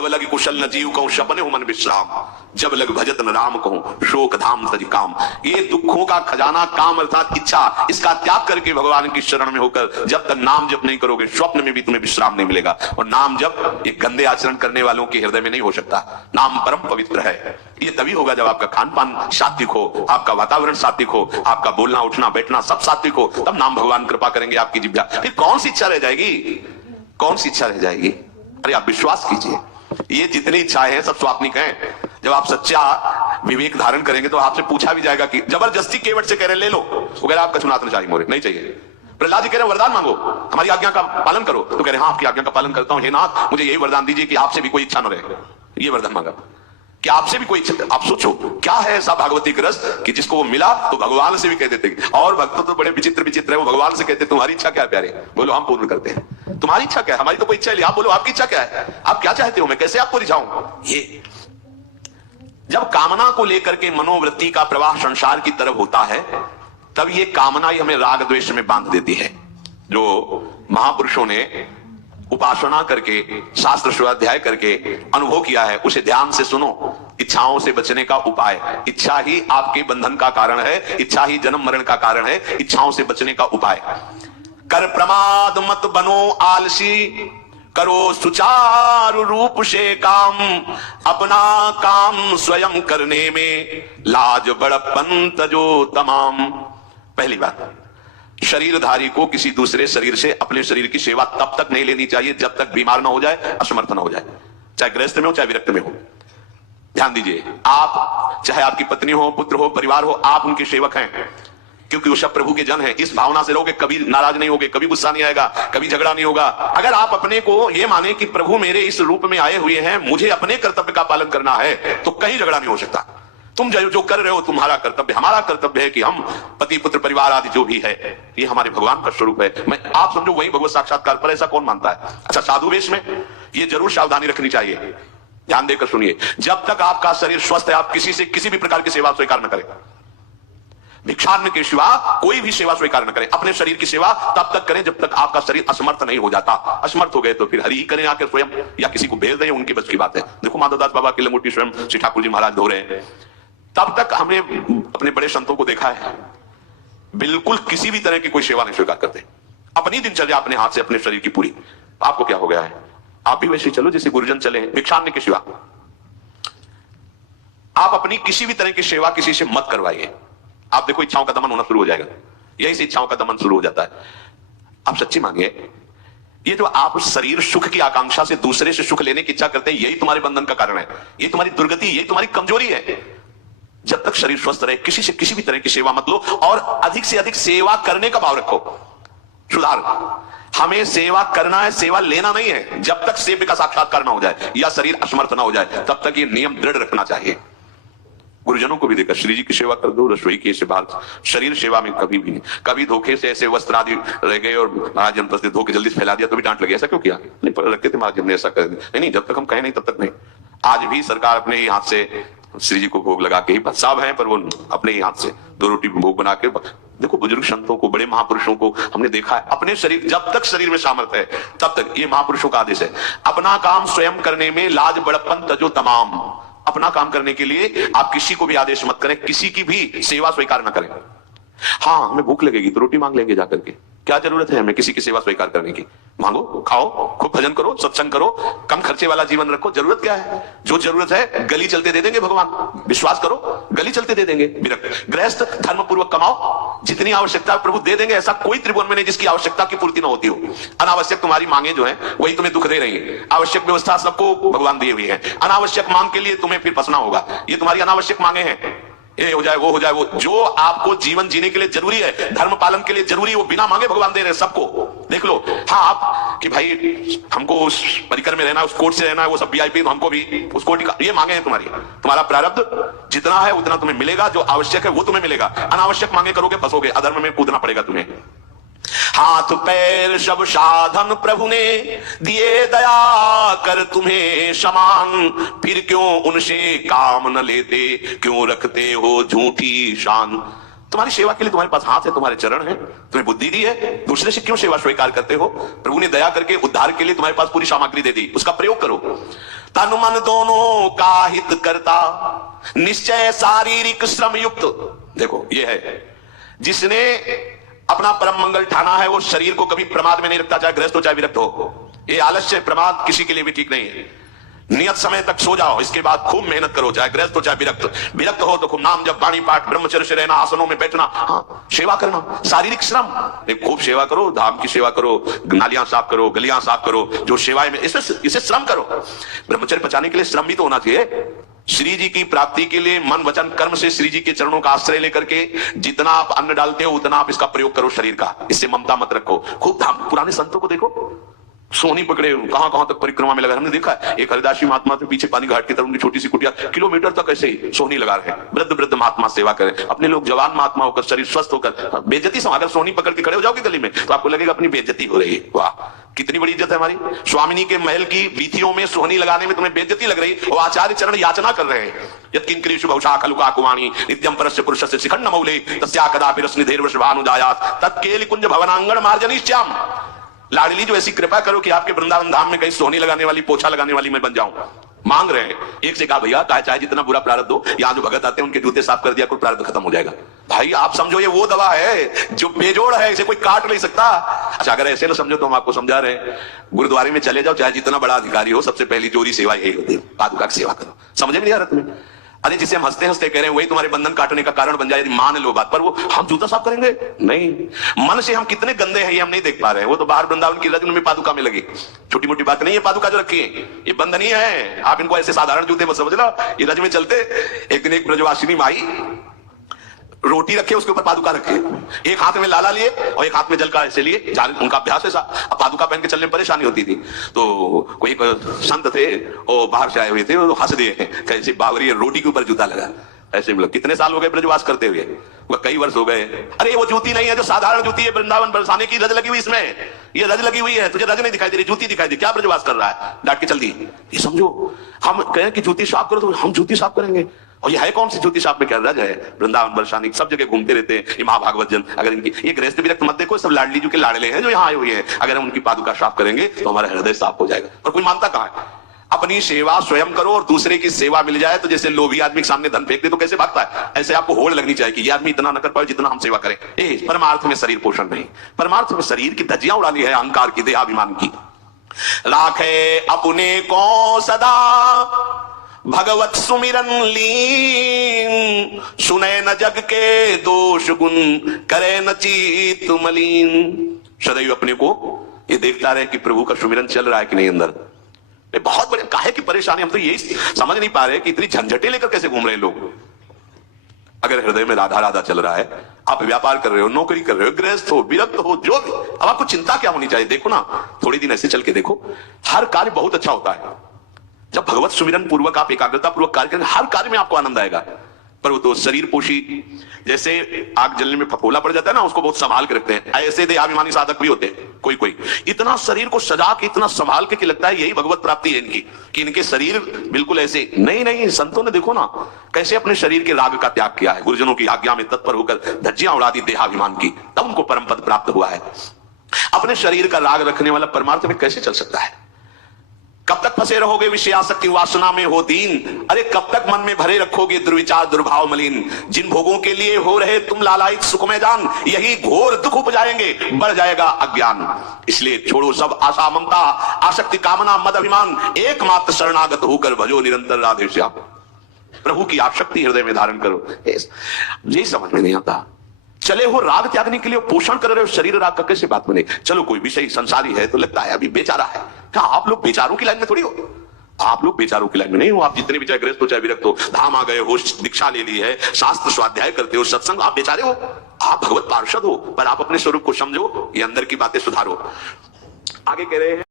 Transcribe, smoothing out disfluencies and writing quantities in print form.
अब लग कुशल न जीव कहूं सपने हो मन विश्राम, जब लग भजत न राम कहूं शोक धाम तज काम। ये दुखों का खजाना काम अर्थात इच्छा, इसका त्याग करके भगवान की शरण में होकर जब तक नाम जप नहीं करोगे स्वप्न में भी तुम्हें विश्राम नहीं मिलेगा। और नाम जप ये गंदे आचरण करने वालों के हृदय में नहीं हो सकता। नाम परम पवित्र है। ये तभी होगा जब आपका खान पान सात्विक हो, आपका वातावरण सात्विक हो, आपका बोलना उठना बैठना सब सात्विक हो, तब नाम भगवान कृपा करेंगे आपकी जिह्वा। फिर कौन सी इच्छा रह जाएगी, कौन सी इच्छा रह जाएगी? अरे आप विश्वास कीजिए, ये जितनी इच्छाएं हैं सब स्वात्मिक हैं। जब आप सच्चा विवेक धारण करेंगे तो आपसे पूछा भी जाएगा कि जबरदस्ती केवट से कह रहे ले लो, वो कह रहे आपका चुनाव चाहिए, मोरे नहीं चाहिए। प्रहलाद जी कह रहे वरदान मांगो, हमारी आज्ञा का पालन करो, तो कह रहे हाँ आपकी आज्ञा का पालन करता हूं, हे नाथ मुझे यही वरदान दीजिए कि आपसे भी कोई इच्छा न रहे। ये वरदान मांगा कि आपसे भी कोई इच्छा। आप सोचो क्या है ऐसा भागवती का रस कि जिसको वो मिला तो भगवान से भी कह देते। और भक्त तो बड़े विचित्र विचित्र है, वो भगवान से कहते तुम्हारी इच्छा क्या है प्यारे? बोलो हम पूर्ण करते हैं। तुम्हारी इच्छा क्या है? हमारी तो कोई इच्छा नहीं। आप बोलो आपकी इच्छा क्या है? आप क्या चाहते हो? मैं कैसे आपको रिझाऊं? ये जब कामना को लेकर के मनोवृत्ति का प्रवाह संसार की तरफ होता है, तब ये कामना ही हमें राग द्वेष में बांध देती है। जो महापुरुषों ने उपासना करके शास्त्र स्वाध्याय करके अनुभव किया है उसे ध्यान से सुनो। इच्छाओं से बचने का उपाय, इच्छा ही आपके बंधन का कारण है, इच्छा ही जन्म मरण का कारण है। इच्छाओं से बचने का उपाय, कर प्रमाद मत बनो आलसी, करो सुचारु रूप से काम, अपना काम स्वयं करने में लाज बड़प्पन तजो तमाम। पहली बात, शरीरधारी को किसी दूसरे शरीर से अपने शरीर की सेवा तब तक नहीं लेनी चाहिए जब तक बीमार ना हो जाए, असमर्थ ना हो जाए, चाहे गृहस्थ में हो चाहे विरक्त में हो। ध्यान दीजिए, आप चाहे आपकी पत्नी हो, पुत्र हो, परिवार हो, आप उनके सेवक हैं क्योंकि वो सब प्रभु के जन हैं। इस भावना से रहोगे कभी नाराज नहीं होगे, कभी गुस्सा नहीं आएगा, कभी झगड़ा नहीं होगा। अगर आप अपने को ये माने कि प्रभु मेरे इस रूप में आए हुए हैं, मुझे अपने कर्तव्य का पालन करना है, तो कहीं झगड़ा नहीं हो सकता। तुम जो कर रहे हो तुम्हारा कर्तव्य, हमारा कर्तव्य है कि हम पति पुत्र परिवार आदि जो भी है ये हमारे भगवान का स्वरूप है। मैं आप समझो वही भगवत साक्षात्कार, पर ऐसा कौन मानता है? अच्छा साधु वेश में ये जरूर सावधानी रखनी चाहिए। ध्यान देकर सुनिए, जब तक आपका शरीर स्वस्थ है आप किसी से किसी भी प्रकार की सेवा स्वीकार न करें। भिक्षान्न के सिवा कोई भी सेवा स्वीकार न करें। अपने शरीर की सेवा तब तक करें जब तक आपका शरीर असमर्थ नहीं हो जाता। असमर्थ हो गए तो फिर हरि ही करें आकर स्वयं, या किसी को भेज दें, उनकी बस की बात है। देखो माधवदास बाबा की लंगोटी स्वयं श्री ठाकुर जी महाराज धो रहे हैं। तब तक हमने अपने बड़े संतों को देखा है बिल्कुल किसी भी तरह की कोई सेवा नहीं स्वीकार करते। अपनी दिनचर्या अपने हाथ से अपने शरीर की पूरी। आपको क्या हो गया है? आप भी वैसे चलो जैसे गुरुजन चले, भिक्षान्न के सिवा आप अपनी किसी भी तरह की सेवा किसी से मत करवाइए। आप देखो इच्छाओं का दमन होना शुरू हो जाएगा। यही से इच्छाओं का दमन शुरू हो जाता है। आप सच्ची मांगिए, ये जो आप शरीर सुख की आकांक्षा से दूसरे से सुख लेने की इच्छा करते हैं, यही तुम्हारे बंधन का कारण है, ये तुम्हारी दुर्गति, यही तुम्हारी कमजोरी है। जब तक शरीर स्वस्थ रहे किसी से किसी भी तरह की सेवा मत लो, और अधिक से अधिक सेवा करने का भाव रखो। सुधार, हमें सेवा करना है, सेवा लेना नहीं है। जब तक सेव्य का साक्षात्कार ना हो जाए या शरीर असमर्थ ना हो जाए तब तक ये नियम दृढ़ रखना चाहिए। गुरुजनों को भी देखा, श्री जी की सेवा कर दो, रसोई की सेवा, शरीर सेवा में कभी भी नहीं। कभी धोखे से ऐसे वस्त्र आदि रह गए और महाराज जनपद ने धोखे जल्दी से फैला दिया तो भी डांट लगी, ऐसा क्यों किया? नहीं पर रखते थे महाराज ने ऐसा कर दिया। नहीं, जब तक हम कहें नहीं तब तक नहीं। आज भी सरकार अपने ही हाथ से श्री जी को भोग लगा के ही, साहब हैं पर वो अपने ही हाथ से 2 रोटी भोग बना के। देखो बुजुर्ग संतों को, बड़े महापुरुषों को हमने देखा है, अपने शरीर, जब तक शरीर में सामर्थ्य है तब तक, ये महापुरुषों का आदेश है, अपना काम स्वयं करने में लाज बड़प्पन तजो तमाम। अपना काम करने के लिए आप किसी को भी आदेश मत करें, किसी की भी सेवा स्वीकार न करें। हाँ हमें भूख लगेगी तो रोटी मांग लेंगे जाकर के, क्या जरूरत है हमें किसी की सेवा स्वीकार करने की? मांगो, खाओ, खूब भजन करो, सत्संग करो, कम खर्चे वाला जीवन रखो। जरूरत क्या है? जो जरूरत है गली चलते दे देंगे भगवान, विश्वास करो, गली चलते दे देंगे। विरक्त गृहस्थ धर्म पूर्वक कमाओ, जितनी आवश्यकता है प्रभु दे देंगे। ऐसा कोई त्रिभुवन में नहीं जिसकी आवश्यकता की पूर्ति ना होती हो। अनावश्यक तुम्हारी मांगे जो है वही तुम्हें दुख दे रही है। आवश्यक व्यवस्था सबको भगवान दिए हुई है, अनावश्यक मांग के लिए तुम्हें फिर फंसना होगा। ये तुम्हारी अनावश्यक मांगे हैं, ये हो जाए वो हो जाए वो। जो आपको जीवन जीने के लिए जरूरी है, धर्म पालन के लिए जरूरी है, वो बिना मांगे भगवान दे रहे सबको। देख लो, हाँ आप कि भाई हमको उस परिकर में रहना है, उस कोर्ट से रहना है, वो सब वीआईपी, तो हमको भी उस कोर्ट का, ये मांगे हैं तुम्हारी। तुम्हारा प्रारब्ध जितना है उतना तुम्हें मिलेगा, जो आवश्यक है वो तुम्हें मिलेगा। अनावश्यक मांगे करोगे फंसोगे, अधर्म में कूदना पड़ेगा तुम्हें। हाथ पैर सब साधन प्रभु ने दिए, दया कर तुम्हें समान, फिर क्यों उनसे काम न लेते, क्यों रखते हो झूठी शान। तुम्हारी सेवा के लिए तुम्हारे पास हाथ है, तुम्हारे चरण है, तुम्हें बुद्धि दी है, दूसरे से क्यों सेवा स्वीकार करते हो? प्रभु ने दया करके उद्धार के लिए तुम्हारे पास पूरी सामग्री दे दी, उसका प्रयोग करो। तन मन दोनों का हित करता, निश्चय शारीरिक श्रम युक्त। देखो ये है, जिसने अपना परम मंगल ठाना है वो शरीर को कभी प्रमाद में नहीं रखता, चाहे गृहस्थ हो चाहे विरक्त हो। ये आलस्य प्रमाद किसी के लिए भी ठीक नहीं है। नियत समय तक सो जाओ, इसके बाद खूब मेहनत करो, चाहे गृहस्थ हो चाहे विरक्त। विरक्त हो तो खूब नाम जप, वाणी पाठ, ब्रह्मचर्य से रहना, आसनों में बैठना, हाँ सेवा करना, शारीरिक श्रम, खूब सेवा करो, धाम की सेवा करो, नालियां साफ करो, गलियां साफ करो, जो सेवाएं में इसे श्रम करो। ब्रह्मचर्य बचाने के लिए श्रम भी तो होना चाहिए। श्री जी की प्राप्ति के लिए मन वचन कर्म से श्री जी के चरणों का आश्रय लेकर के जितना आप अन्न डालते हो उतना आप इसका प्रयोग करो शरीर का, इससे ममता मत रखो। खूब धाम, पुराने संतों को देखो, सोनी पकड़े कहां कहां तक परिक्रमा में लगा। हमने देखा एक हरिदासी महात्मा के पीछे पानी घाट की तरफ उनकी छोटी सी कुटिया, किलोमीटर तक ऐसे ही सोनी लगा रहे हैं। वृद्ध वृद्ध महात्मा सेवा करें, अपने लोग जवान महात्मा होकर शरीर स्वस्थ होकर बेइज्जती से, अगर सोनी पकड़ के खड़े हो जाओगे गली में तो आपको लगेगा अपनी बेइज्जती हो रही है। वाह कितनी बड़ी इज्जत है हमारी। स्वामिनी के महल की बीथियों में सोहनी लगाने में तुम्हें बेइज्जती लग रही और आचार्य चरण याचना कर रहे हैं। यत्किंकरीषु बहुशा खलु काकुवाणी नित्यं परस्य पुरुषस्य शिखण्ड मौले तस्या कदापि रश्मिधेर् वृषभानुजायात् तत्केलि कुंज भवनांगण मार्जनिश्याम। लाडली जो ऐसी कृपा करो कि आपके वृंदावन धाम में कहीं सोहनी लगाने वाली, पोछा लगाने वाली मैं बन जाऊं। मांग रहे हैं। एक से कहा भैया चाहे जितना बुरा प्रारब्ध हो, यहाँ जो भगत आते हैं उनके जूते साफ कर दिया, कोई प्रारब्ध खत्म हो जाएगा। भाई आप समझो ये वो दवा है जो बेजोड़ है, इसे कोई काट नहीं सकता। अच्छा अगर ऐसे ना समझो तो हम आपको समझा रहे हैं, गुरुद्वारे में चले जाओ, चाहे जितना बड़ा अधिकारी हो, सबसे पहली जोरी सेवा यही होती है, पादुका की सेवा करो। समझे में नहीं आ रहा तुम्हें? अरे जिसे हम हंसते हंसते कह रहे हैं वही तुम्हारे बंधन काटने का कारण बन जाए, यदि मान लो बात। पर वो हम जूता साफ करेंगे नहीं, मन से हम कितने गंदे हैं ये हम नहीं देख पा रहे हैं। वो तो बाहर वृंदावन की रत्न में पादुका में लगी, छोटी मोटी बात नहीं है। पादुका जो रखी है ये बंधनीय है, आप इनको ऐसे साधारण जूते मत समझ लो। ये रज में चलते एक दिन एक ब्रजवासिनी माई रोटी रखे, उसके ऊपर पादुका रखे, एक हाथ में लाला लिए और एक हाथ में जल का ऐसे लिए, उनका अभ्यास ऐसा। अब पादुका पहन के चलने में परेशानी होती थी, तो कोई एक संत थे वो बाहर से आए हुए थे, वो हंस दिए कैसे बावरी रोटी के ऊपर जूता लगा। ऐसे मतलब कितने साल हो गए ब्रजवास करते हुए? कई वर्ष हो गए। अरे वो जूती नहीं है जो साधारण जूती है, वृंदावन बरसाने की रज लगी हुई, इसमें ये रज लगी हुई है, तुझे रज नहीं दिखाई दे रही, जूती दिखाई दे, क्या ब्रजवास कर रहा है? डांट के चल दी। ये समझो हम कहें कि जूती साफ करो तो हम जूती साफ करेंगे, और ये है कौन सी जूती साफ में? क्या रज है? वृंदावन बरसानी सब जगह घूमते रहते हैं ये महाभागवत जन। अगर इनकी ये गृहस्थ विरक्त मत देखो, सब लाडली जी के लाडले हैं जो यहाँ आए हुए हैं। अगर हम उनकी पादुका साफ करेंगे तो हमारा हृदय साफ हो जाएगा। और कोई मानता कहाँ है? अपनी सेवा स्वयं करो और दूसरे की सेवा मिल जाए तो जैसे लोभी आदमी के सामने धन फेंक दे तो कैसे भागता है, ऐसे आपको होड़ लगनी चाहिए कि ये आदमी इतना न कर पाए जितना हम सेवा करें। परमार्थ में शरीर पोषण नहीं, परमार्थ में शरीर की धज्जियां उड़ानी है, अहंकार की, देहाभिमान की। राखे अपने को सदा भगवत सुमिरन लीन, सुने न जग के दोष गुण, करे न चित मलिन। सदैव अपने को ये देखता रहे कि प्रभु का सुमिरन चल रहा है कि नहीं अंदर। बहुत बड़े काहे की परेशानी, हम तो यही समझ नहीं पा रहे कि इतनी झंझटें लेकर कैसे घूम रहे हैं लोग। अगर हृदय में राधा राधा चल रहा है, आप व्यापार कर रहे हो, नौकरी कर रहे हो, गृहस्थ हो, विरक्त हो, जो भी, अब आपको चिंता क्या होनी चाहिए? देखो ना, थोड़ी दिन ऐसे चल के देखो, हर कार्य बहुत अच्छा होता है जब भगवत सुमिरन पूर्वक आप एकाग्रता पूर्वक कार्य करेंगे, हर कार्य में आपको आनंद आएगा। पर वो तो शरीर पोषी, जैसे आग जलने में फफोला पड़ जाता है ना, उसको बहुत संभाल के रखते हैं, ऐसे देहाभिमानी साधक भी होते हैं कोई कोई, इतना शरीर को सजा के, इतना संभाल के कि लगता है यही भगवत प्राप्ति है इनकी, कि इनके शरीर बिल्कुल ऐसे नहीं। नहीं, संतों ने देखो ना कैसे अपने शरीर के राग का त्याग किया है, गुरुजनों की आज्ञा में तत्पर होकर धज्जियां उड़ा दी देहाभिमान की, तब उनको परम पद प्राप्त हुआ है। अपने शरीर का राग रखने वाला परमार्थ में कैसे चल सकता है? कब तक फंसे रहोगे विषयासक्ति वासना में हो दीन? अरे कब तक मन में भरे रखोगे दुर्विचार दुर्भाव मलिन? जिन भोगों के लिए हो रहे तुम लालायित सुखमय जान, यही घोर दुख उपजाएंगे, बढ़ जाएगा अज्ञान। इसलिए छोड़ो सब आशा ममता आसक्ति कामना मद अभिमान, एकमात्र शरणागत होकर भजो निरंतर राधे श्याम। प्रभु की आसक्ति हृदय में धारण करो। यही समझ में नहीं आता। चले हो राग त्यागने के लिए, पोषण कर रहे हो शरीर राग का, कैसे बात बने? चलो कोई विषय संसारी है तो लगता है अभी बेचारा है। क्या आप लोग बेचारों की लाइन में थोड़ी हो? आप लोग बेचारों की लाइन में नहीं हो। आप जितने भी चाहे गृहस्थ हो चाहे विरक्त हो, धाम आ गए हो, दीक्षा ले ली है, शास्त्र स्वाध्याय करते हो, सत्संग, आप बेचारे हो, आप भगवत पार्षद हो। पर आप अपने स्वरूप को समझो, ये अंदर की बातें सुधारो। आगे कह रहे हैं